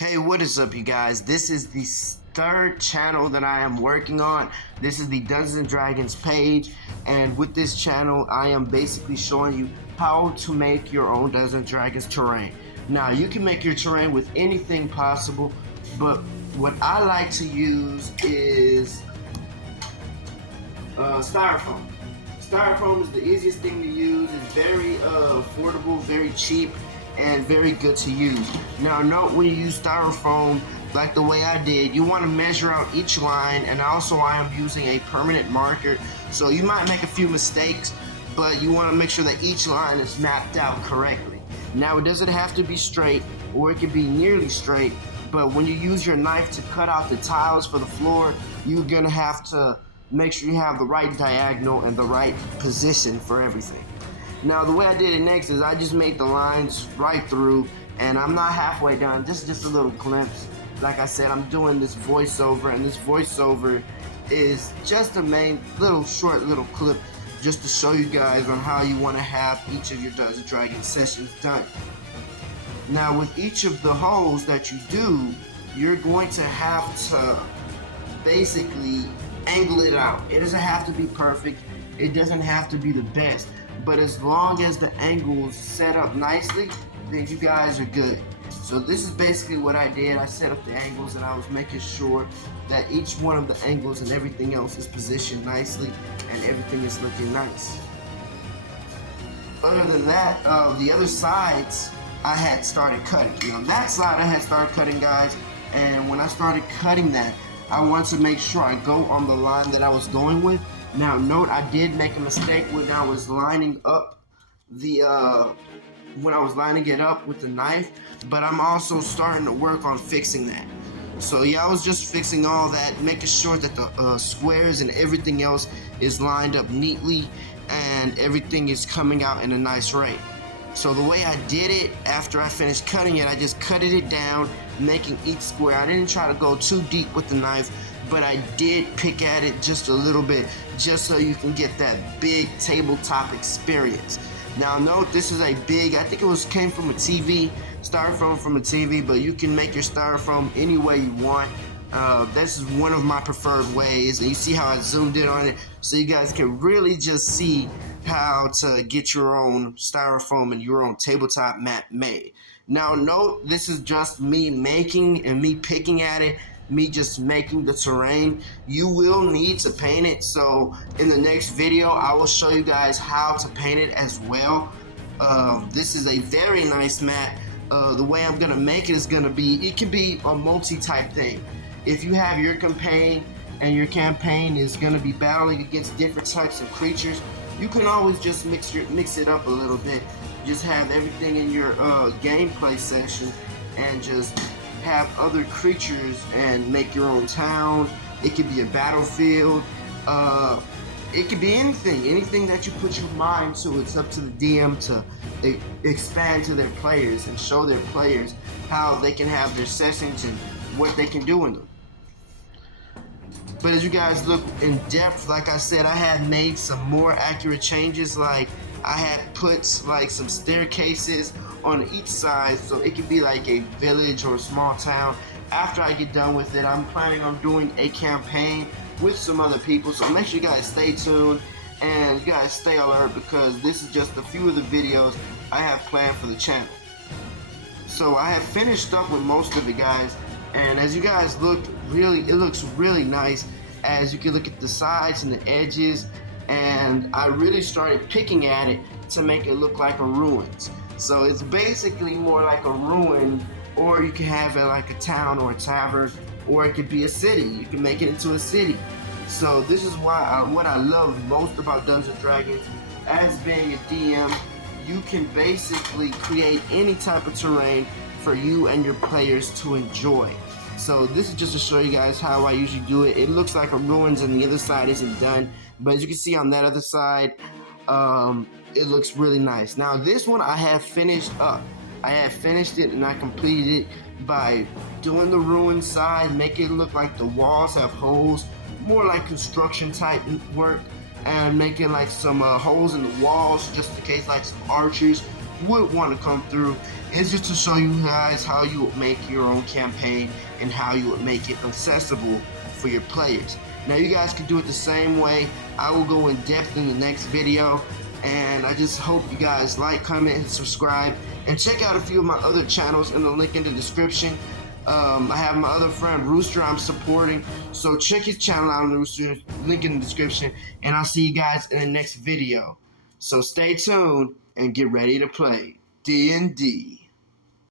Hey, what is up, you guys? This is the third channel that I am working on. This is the Dungeons and Dragons page, and with this channel I am basically showing you how to make your own Dungeons and Dragons terrain. Now, you can make your terrain with anything possible, but what I like to use is Styrofoam. Styrofoam is the easiest thing to use. It's very affordable, very cheap, and very good to use. Now, note when you use Styrofoam, like the way I did, you want to measure out each line, and also I am using a permanent marker, so you might make a few mistakes, but you want to make sure that each line is mapped out correctly. Now, it doesn't have to be straight, or it can be nearly straight, but when you use your knife to cut out the tiles for the floor, you're gonna have to make sure you have the right diagonal and the right position for everything. Now, the way I did it next is I just made the lines right through, and I'm not halfway done. This is just a little glimpse. Like I said, I'm doing this voiceover, and this voiceover is just a short little clip just to show you guys on how you want to have each of your Dungeons and Dragons sessions done. Now, with each of the holes that you do, you're going to have to basically angle it out. It doesn't have to be perfect. It doesn't have to be the best. But as long as the angles set up nicely, then you guys are good. So this is basically what I did. I set up the angles, and I was making sure that each one of the angles and everything else is positioned nicely and everything is looking nice. Other than that, the other sides I had started cutting. Now, that side I had started cutting, guys, and when I started cutting that, I wanted to make sure I go on the line that I was going with. Now, note I did make a mistake when I was lining up when I was lining it up with the knife, but I'm also starting to work on fixing that. So yeah, I was just fixing all that, making sure that the squares and everything else is lined up neatly and everything is coming out in a nice rate. So the way I did it, after I finished cutting it, I just cutted it down, making each square. I didn't try to go too deep with the knife, but I did pick at it just a little bit, just so you can get that big tabletop experience. Now, note this is a big, I think it came from a TV, styrofoam from a TV, but you can make your styrofoam any way you want. This is one of my preferred ways, and you see how I zoomed in on it, so you guys can really just see how to get your own styrofoam and your own tabletop mat made. Now, note this is just me making and me picking at it, me just making the terrain. You will need to paint it, so in the next video I will show you guys how to paint it as well. This is a very nice mat. The way I'm gonna make it is gonna be, it can be a multi-type thing. If you have your campaign and your campaign is gonna be battling against different types of creatures, you can always just mix it up a little bit. Just have everything in your gameplay session and just have other creatures and make your own town. It could be a battlefield. It could be anything that you put your mind to. It's up to the DM to expand to their players and show their players how they can have their sessions and what they can do in them. But as you guys look in depth, like I said, I had made some more accurate changes. Like I had put like some staircases on each side, so it could be like a village or a small town. After I get done with it, I'm planning on doing a campaign with some other people, so make sure you guys stay tuned and you guys stay alert, because this is just a few of the videos I have planned for the channel. So I have finished up with most of it, guys, and as you guys look, it looks really nice. As you can look at the sides and the edges, and I really started picking at it to make it look like a ruins. So it's basically more like a ruin, or you can have it like a town or a tavern, or it could be a city. You can make it into a city. So this is why what I love most about Dungeons & Dragons. As being a DM, you can basically create any type of terrain for you and your players to enjoy. So this is just to show you guys how I usually do it. It looks like a ruins and the other side isn't done, but as you can see on that other side, it looks really nice. Now this one I have finished up. I have finished it and I completed it by doing the ruin side, making it look like the walls have holes, more like construction type work, and making like some holes in the walls just in case, like some archers would want to come through, is just to show you guys how you would make your own campaign and how you would make it accessible for your players. Now you guys can do it the same way. I will go in depth in the next video, and I just hope you guys like, comment, and subscribe, and check out a few of my other channels in the link in the description. I have my other friend Rooster I'm supporting, so check his channel out, Rooster, link in the description, and I'll see you guys in the next video. So stay tuned and get ready to play D&D.